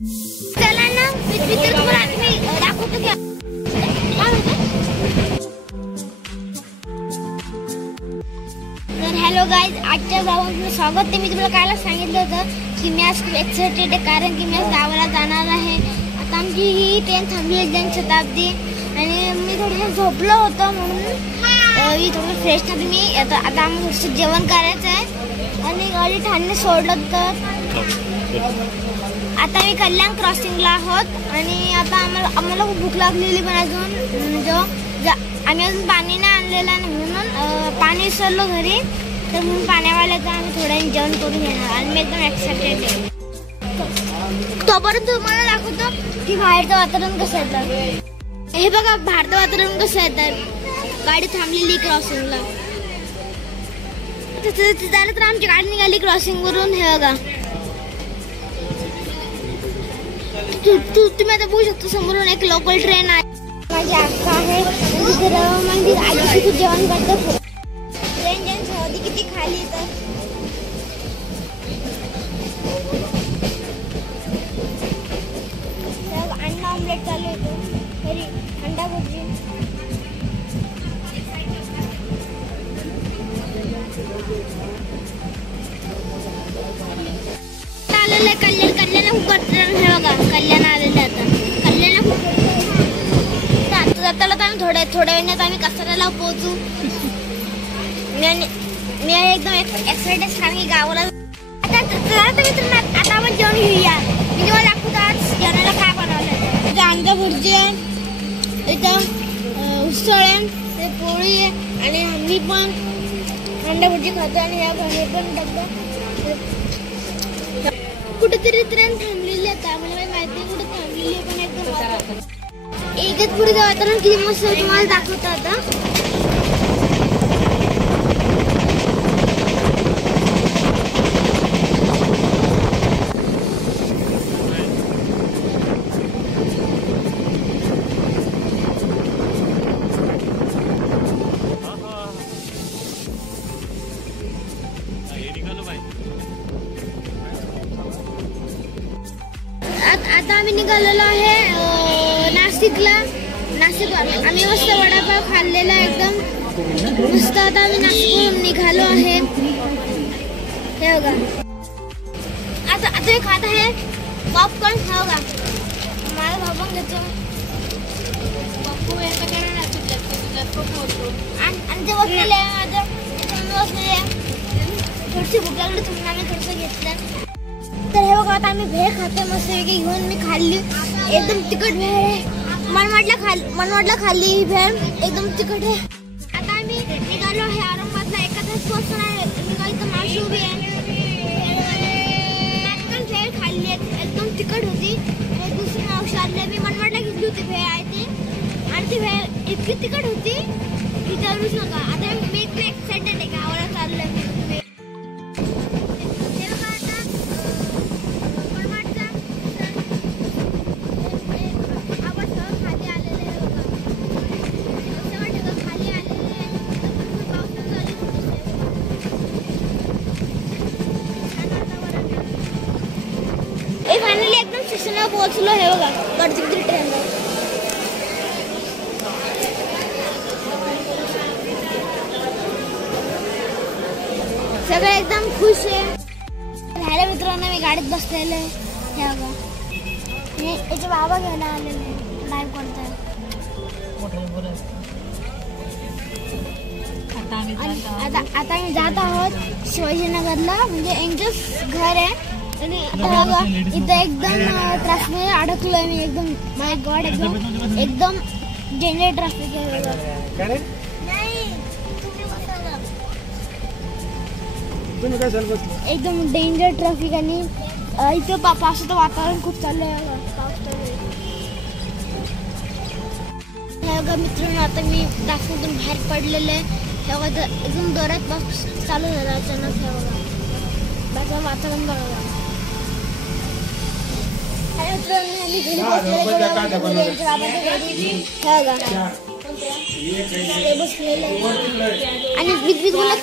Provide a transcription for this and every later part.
चला ना मित्र तुम्हाला मी दाखवतो की तर हॅलो गाईज, आजच्या ब्लॉगमध्ये स्वागत. ते मी तुम्हाला कायला सांगितलं होतं की मी आज खूप एक्साइटेड आहे, कारण की मी आज गावाला जाणार आहे. आता आमची ही ट्रेन थांबली आहे जनशताब्दी, आणि मी थोडंसं झोपलो होतो म्हणून मी थोडं फ्रेश झाली. मी आता आम्हाला थोडंसं जेवण करायचं आहे आणि गाडी ठाणे सोडलं. तर आता मी कल्याण क्रॉसिंगला आहोत आणि आता आम्हाला खूप भूक लागलेली, पण अजून आम्ही अजून पाणी नाही आणलेलं आहे म्हणून पाणी विसरलो घरी. तर म्हणून पाण्यावाल्याचं आम्ही थोडं जेवण करून येणार आणि मी एकदम एक्साइटेड आहे. तोपर्यंत तुम्हाला दाखवतो की बाहेरचं वातावरण कसं येतं. हे बघा बाहेरचं वातावरण कसं येतं. गाडी थांबलेली क्रॉसिंगला. झालं तर आमची गाडी निघाली क्रॉसिंग वरून. हे बघा तुम्ही आता बघू शकता समोरून एक लोकल ट्रेन आहे. माझी आक्का आहे, म्हणजे आजी खूप जेवण करते. ट्रेन जनशताब्दी किती खाली तर अंडा ऑमलेट चालू होतो घरी, अंडा भुर्जी. आलेलं आहे कल्याण खूप ट्रेन. हे बघा कल्याण आलेलं आहे. आता कल्याण जाताला तर आम्ही थोड्या वेळात आम्ही कसाऱ्याला पोहोचू. मी एकदम एक्साइटेड, कारण की गावाला आता आपण जेवण घेऊया. मी तुम्हाला दाखवतो आज जेवणाला काय बनवलं. इथं अंडा भुर्जी आहे, इथं उसळ आहे, ते पोळी आहे, आणि आम्ही पण अंडा भुर्जी खातो. आणि हे पण डब्बा कुठेतरी ट्रेन थांबलेली आहे. आम्हाला माहिती कुठे थांबलेली आहे, पण एकदम एकच पुढे वातावरण किती मस्त तुम्हाला दाखवतो आता. आता आम्ही निघालेलो आहे नाशिकला. आम्ही मस्त वडापाव खाल्लेला एकदम मस्त. आता आम्ही नाशिकहून निघालो आहे. हे बघा आता मी खात आहे पॉपकॉर्न. हे बघा माझा भाऊ पण घेतो पप्पू. आणि ते बसलेले आहे माझं, बसलेले थोडीशी भूक लागली तुम्ही आम्ही थोडंसं घेतलं. तर हे बघा आता आम्ही भेळ खाते मस्त घेऊन. मी खाल्ली एकदम तिखट भेळ आहे. मनवाडला खाल्ली ही भेळ एकदम तिखट आहे. आता आम्ही निघालो आहे औरंगाबादला. एखादाच पोहोचून आहे. इथं मावशी उभी आहे. भेळ खाल्ली एकदम तिखट होती. आणि दुसरी मावशी आली, मी मनवाडला घेतली होती भेळ आहे ती, आणि ती भेळ इतकी तिखट होती की विचारूच नका. आता मी इतकी एक्साइटेड आहे, गावाला चाललोय मी. फायनली एकदम स्टेशनला पोहोचलो. हे बघा गडचिरोली ट्रेन. सगळे एकदम खुश आहे. ह्याला मित्रांनो मी गाडीत बसलेले आहे. हे बघा याचे बाबा घ्यायला आलेले लाईव्ह करताय. आता आम्ही जात आहोत शिवाजीनगरला, म्हणजे यांचंच घर आहे. आणि इथं एकदम ट्रॅफिक अडकलोय मी. एकदम माय गॉड, एकदम डेंजर ट्रॅफिक आहे. एकदम डेंजर ट्रॅफिक. आणि इथं पावसाचं वातावरण खूप चालू आहे. मित्रांनो आता मी ट्रॅफिकमधून बाहेर पडलेलं आहे. हे बघा एकदम जोरात पाऊस चालू झाला अचानक. हे बघा वातावरण बघा. आणि बिग मला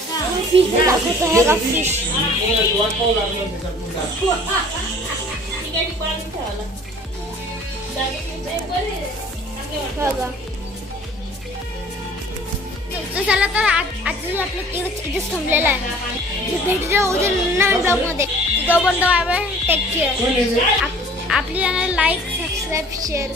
फिश दाखवतो. हे का फिश बघा तर चला तर आजचं आपलं इथेच थांबलेलं आहे. भेटूया उद्या नवीन ब्लॉगमध्ये. तोपर्यंत बाय बाय, टेक केअर. आपली चॅनल लाईक, सबस्क्राईब, शेअर